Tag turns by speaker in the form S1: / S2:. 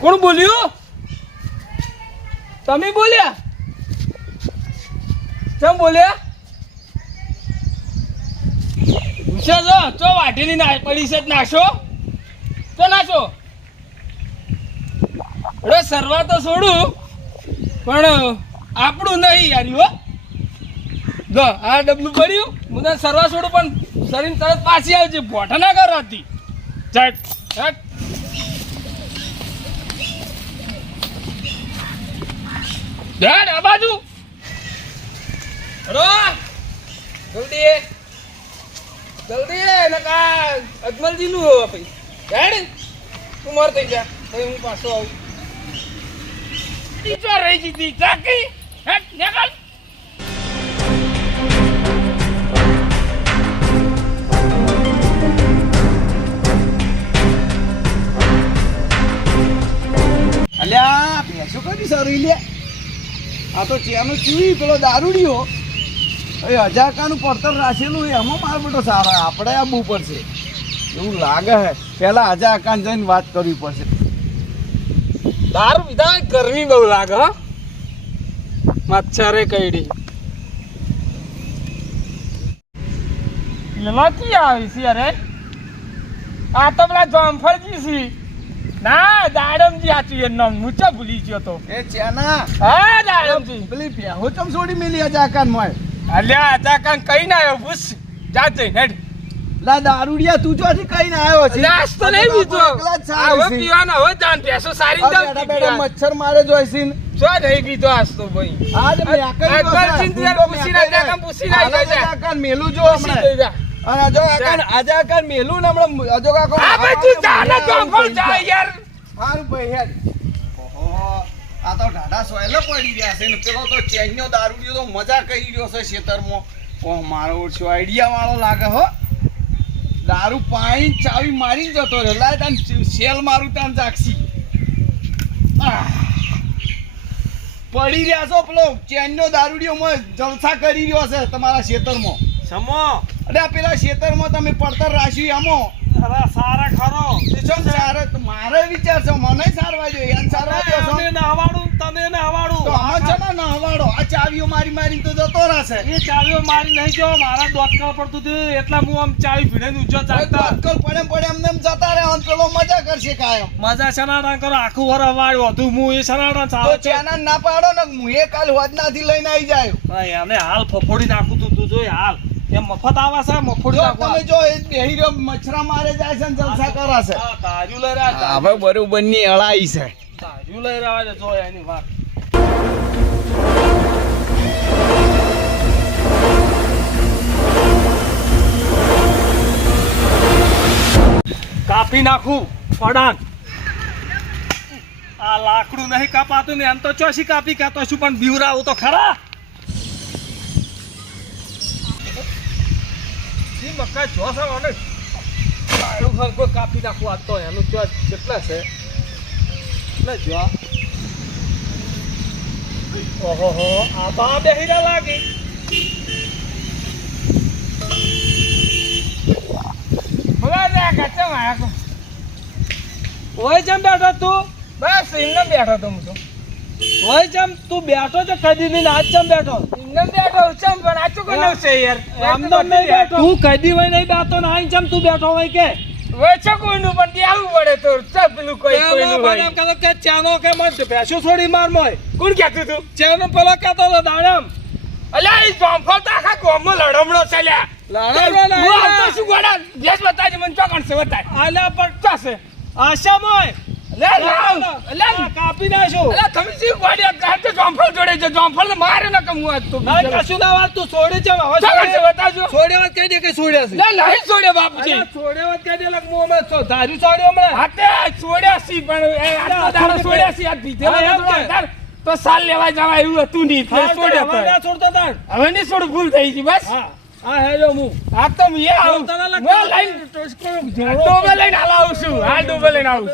S1: કોણ બોલ્યું? તમે બોલ્યા? કેમ બોલ્યા? છો ચો વાટીની ના પડી છે, નાશો? તો નાશો? સરવા તો છોડું, પણ આપણું નહીં યાર હો. જો, આ ડબલું પડ્યું હું તને સરવા છોડું, પણ શરીર તરત પાછી આવજે. ભોઠા ના કરો હતી ચટ ચટ. ડેડ આ બાજુ. રો જલ્દી. જલ્દી નકા અજમલજી નું હોવા પછી ડેડ તું મર થઈ જા. હું પાછો આવું. ટીચર રહી જીતી ચાકી હેટ
S2: આ તો ચેનો ચૂઈ પેલો દારૂડિયો હવે હજારકાનું પડતર રાખેલું એમાં માર મોટો સારો આપણે આવવું પડશે એવું લાગે, હે. પહેલા હજારકાન જઈને વાત કરવી પડશે
S1: દારૂ પીધા કરવી બહુ લાગે મચ્છરે કઈડી. એમાં કી આવી છે અરે. આ તો પેલા જમફળજી છે. ના દાડમજી આચી એ નામ. મુચા ભૂલી ગયો તો.
S2: એ ચેના.
S1: હા દાડમજી.
S2: પેલી ભેહો તમ છોડી મેલી હજારકાન મોય
S1: અલ્યા આજા કાન કઈ ના આવ્યો બુસ જાતે હેડ.
S2: લા દારૂડિયા તું ચોથી કઈને આવ્યો છે?
S1: લાસ તો નહીં
S2: પીતો
S1: હવે પીવાનો હવે જાન પેસો સારી
S2: બેઠા બેઠા મચ્છર મારે જોઈશે ને
S1: શું નહીં પીતો આજ તો ભાઈ.
S2: આજ મે આકર છે.
S1: ચિંતા પૂછી ના જા,
S2: કામ
S1: પૂછી ના
S2: જ. હજારકાન મેલું જો હમણાં. અને જો કાકા અજા કાકા મેલું ને હમણાં અજો કાકો
S1: આ ભાઈ તું જા ને જમફળ જા યાર.
S2: હારું ભાઈ હેડ. ઓહો આ તો ઢાઢા સોયલો પડી ગયા છે ને પેલો તો ચેન્યો દારૂડિયો તો મજા કરી રહ્યો છે ખેતરમાં ઓહ મારો ઓછો આઈડિયા વાળો લાગે હો. દારૂ પાણી ચાવી મારી જતો રહ્યો. લાય તાન સેલ મારું તાન જાગશી. પડી રહ્યા છો પેલો ચેનનો દારૂડિયો માં જલસા કરી રહ્યો છે તમારા ખેતરમાં
S1: સમો
S2: અરે પેલા ખેતરમાં તમે પડતર રાખ્યું આમો
S1: અરે સારા ખરો.
S2: સારે તો મારે વિચાર છે મને સારવા જોઈએ સારવા
S1: અમે નહવાડું તને
S2: તો
S1: નહવાડું.
S2: આમાં છે ને નહવાડો? આ ચાવીઓ મારી મારી તો જતો છે
S1: એ ચાવીઓ મારી નહીં જો મારા દોતકળ પડતું હતું એટલે હું આમ ચાવી ભીડે ઊંચો ચાલતા.
S2: અક્કલ પડે પડે એમને એમ જતા રહે અને પેલો મજા કરશે કાયમ.
S1: મજા સનાડા કરો આખું વર વાળ્યો હતું હું એ સનાડા
S2: તો ચેના ના પાડો ને હું એ કાલ હોદનાથી લઈને આવી જાય.
S1: ભાઈ એને હાલ ફફોડી નાખું તું તું જોઈ હાલ. એમ મફત આવા છે મફોડી નાખવા.
S2: તમે જો એ બેહી રહ્યો મચ્છરા મારે જાય છે ને જલસા કરાશે.
S1: તાજુ લઈ રહ્યા
S2: હવે બરોબરની અળાઈ છે.
S1: તાજુ લઈ રહ્યા છે જો એની વાત. કાપી નાખું. ફડાન આ લાકડું નહીં કાપાતું ને એમ તો ચોસી કાપી કાતો છું પણ બીવરાવું તો ખરા. મક્કા જો છે હલકો કાપી નાખું, આ તો એનું જો કેટલા છે? એટલે જો ઓહો આ આ બેહીરા લાગી. ઓય બેઠો તું. બસ એમને બેઠો તો હું તો. ઓય જમ તું બેઠો છે કદી નહીં આજ જમ બેઠો. એમને બેઠો ચમ પણ આ ચુકો ન છે યાર? આમ તો નહીં બેઠો. તું કદી હોય નહીં બેઠો ને આઈ જમ તું બેઠો હોય કે. વેચો કોઈનું પણ દેવું પડે તો. ચપલું કોઈ કોઈનું હોય? એમ કે ચાનો કે મત છોડી માર મોય. કોણ કહેતું તું? ચાનો પેલો કહેતો તો દાડમ. અલ્યા એ જોંફળ તો આખા ગોમમાં લડમણો લ્યા લડમણો હું આવતો છું ગોડા? ભેંસ બતાજે મને ચોકણ છે બતાય. આલ્યા પર ચાસે આશા મોય લે લાવ લે કાપી નાશો અલે તમે શું ગોડિયા કાં તો જોંફળ જોડે છે જોંફળ ને મારે ન કમું આજ તો ના કશું ના વાત તું છોડે છે હવે ચોકણ છે બતાજો છોડ્યા વાત કહી દે કે છોડ્યા છે. લે નહીં છોડ્યા બાપજી. છોડ્યા વાત કહી દે લગ મો છો. ધારી છોડ્યો હમણાં. હાતે છોડ્યા સી પણ એ આ તો દાડો છોડ્યા સી આ પીધેલા તો સાલ લેવા જવા એવું હતું નહીં. એટલે છોડ્યા છોડતો તાર હવે નહીં છોડ ભૂલ થઈ ગઈ બસ. હા હેલો હું. આ તો મેં આવું. હું લઈને ડોબે લઈને હાલ આવું છું. હાલ ડોબે લઈને આવું છું.